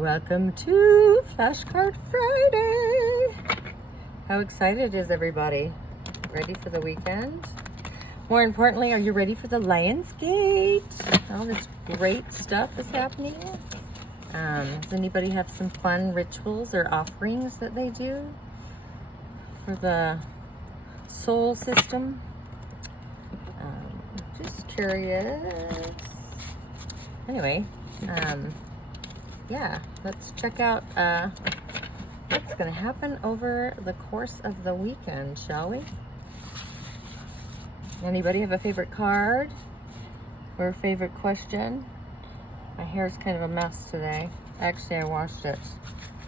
Welcome to Flashcard Friday. How excited is everybody? Ready for the weekend? More importantly, are you ready for the Lionsgate? All this great stuff is happening. Does anybody have some fun rituals or offerings that they do for the soul system? Just curious. Anyway, yeah, let's check out what's going to happen over the course of the weekend, shall we? Anybody have a favorite card or a favorite question? My hair's kind of a mess today. Actually, I washed it.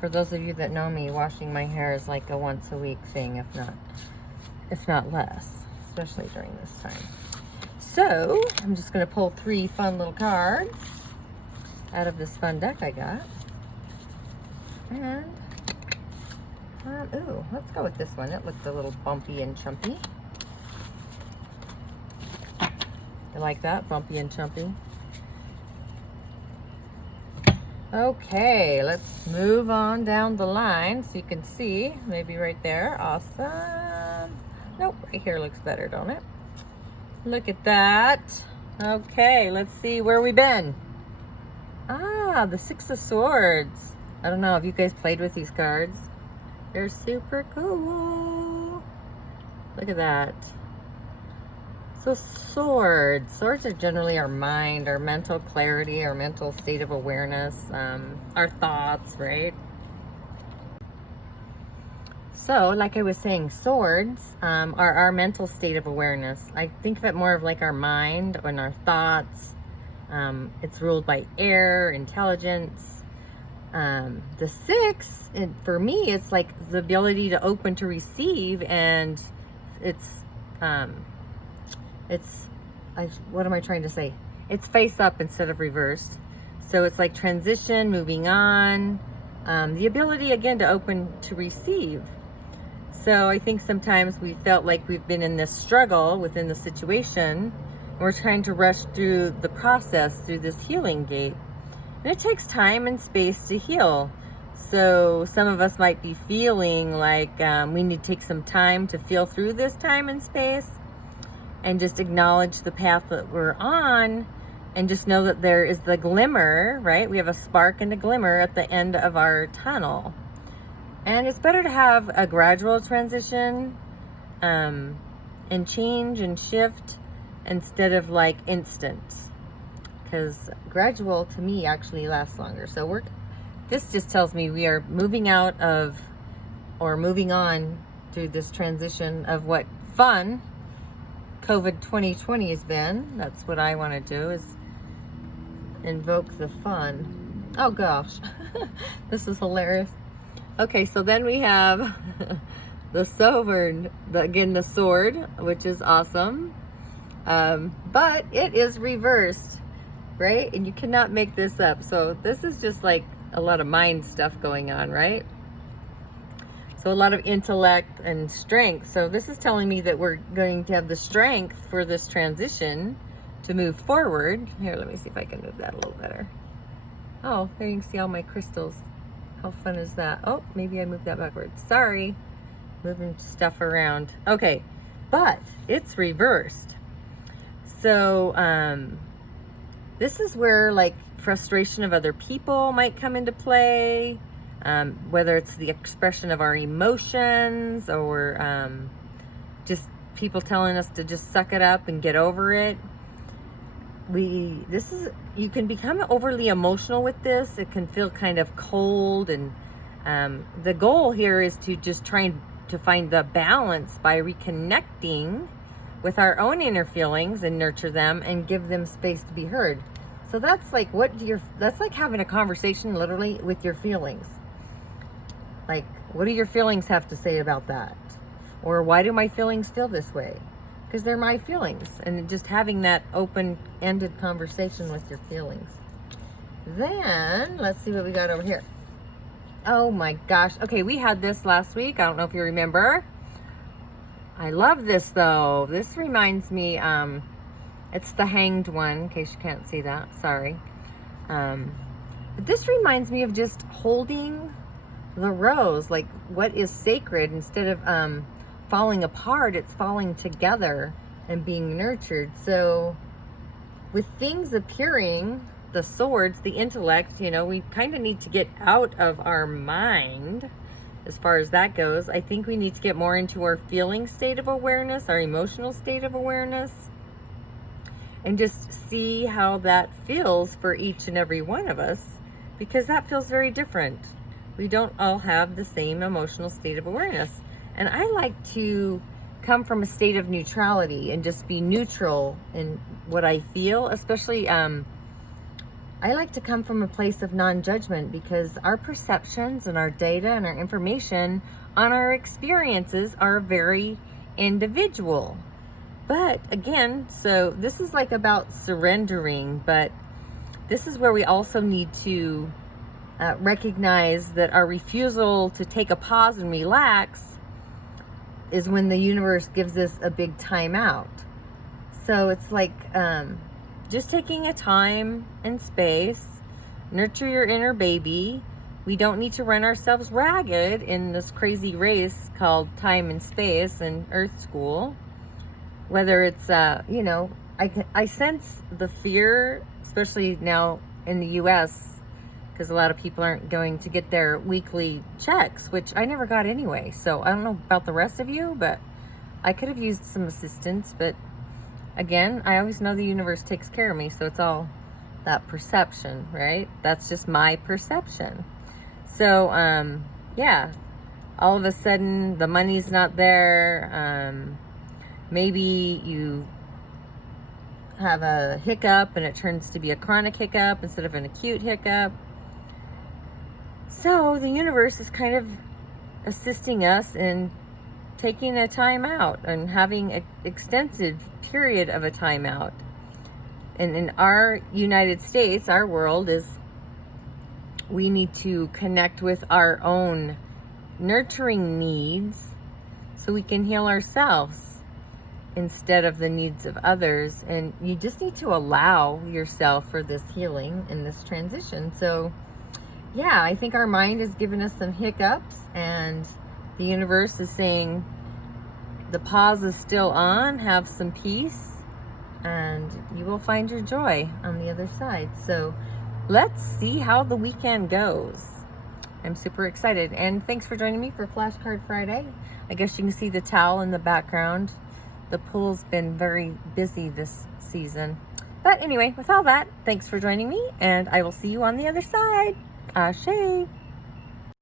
For those of you that know me, washing my hair is like a once a week thing, if not less, especially during this time. So, I'm just going to pull 3 fun little cards out of this fun deck I got. And, ooh, let's go with this one. It looked a little bumpy and chumpy. You like that? Bumpy and chumpy. Okay, let's move on down the line so you can see. Maybe right there. Awesome. Nope, right here looks better, don't it? Look at that. Okay, let's see where we've been. Ah, the 6 of Swords. I don't know if you guys played with these cards. They're super cool. Look at that. So swords are generally our mind, our mental clarity, our mental state of awareness, our thoughts, right? So, like I was saying, swords are our mental state of awareness. I think of it more of like our mind and our thoughts. It's ruled by air, intelligence. The 6, for me, it's like the ability to open to receive, and what am I trying to say? It's face up instead of reversed. So it's like transition, moving on, the ability again to open to receive. So I think sometimes we felt like we've been in this struggle within the situation, and we're trying to rush through the process through this healing gate. And it takes time and space to heal. So some of us might be feeling like we need to take some time to feel through this time and space and just acknowledge the path that we're on and just know that there is the glimmer, right? We have a spark and a glimmer at the end of our tunnel. And it's better to have a gradual transition and change and shift instead of like instant. Because gradual to me actually lasts longer. So this just tells me we are moving out of or moving on through this transition of what fun COVID 2020 has been. That's what I want to do, is invoke the fun. Oh gosh, this is hilarious. Okay, so then we have the sword, the sword, which is awesome. But it is reversed, right? And you cannot make this up. So this is just like a lot of mind stuff going on, right? So a lot of intellect and strength. So this is telling me that we're going to have the strength for this transition to move forward. Here, let me see if I can move that a little better. Oh, there you can see all my crystals. How fun is that? Oh, maybe I moved that backwards. Sorry. Moving stuff around. Okay, but it's reversed. So this is where like frustration of other people might come into play. Whether it's the expression of our emotions or just people telling us to just suck it up and get over it. You can become overly emotional with this. It can feel kind of cold, and the goal here is to just try to find the balance by reconnecting with our own inner feelings and nurture them and give them space to be heard. So that's like that's like having a conversation literally with your feelings. Like, what do your feelings have to say about that? Or why do my feelings feel this way? Because they're my feelings. And just having that open-ended conversation with your feelings. Then, let's see what we got over here. Oh my gosh. Okay, we had this last week. I don't know if you remember. I love this though. This reminds me, it's the Hanged one, in case you can't see that. Sorry. But this reminds me of just holding the rose, like what is sacred. Instead of falling apart, it's falling together and being nurtured. So with things appearing, the swords, the intellect, we kind of need to get out of our mind as far as that goes. I think we need to get more into our feeling state of awareness, our emotional state of awareness, and just see how that feels for each and every one of us, because that feels very different. We don't all have the same emotional state of awareness. And I like to come from a state of neutrality and just be neutral in what I feel, especially I like to come from a place of non-judgment, because our perceptions and our data and our information on our experiences are very individual. But again, so this is like about surrendering, but this is where we also need to recognize that our refusal to take a pause and relax is when the universe gives us a big time out. So it's like just taking a time and space, nurture your inner baby. We don't need to run ourselves ragged in this crazy race called time and space and Earth School. Whether it's, I sense the fear, especially now in the U.S., because a lot of people aren't going to get their weekly checks, which I never got anyway. So I don't know about the rest of you, but I could have used some assistance. But again, I always know the universe takes care of me, so it's all that perception, right? That's just my perception. So, all of a sudden the money's not there. Maybe you have a hiccup and it turns to be a chronic hiccup instead of an acute hiccup. So the universe is kind of assisting us in taking a time out and having an extensive period of a time out. And in our United States, our world is, we need to connect with our own nurturing needs so we can heal ourselves instead of the needs of others. And you just need to allow yourself for this healing and this transition. So yeah, I think our mind is giving us some hiccups, and the universe is saying the pause is still on, have some peace, and you will find your joy on the other side. So let's see how the weekend goes. I'm super excited, and thanks for joining me for Flashcard Friday. I guess you can see the towel in the background. The pool's been very busy this season. But anyway, with all that, thanks for joining me, and I will see you on the other side. Ashe.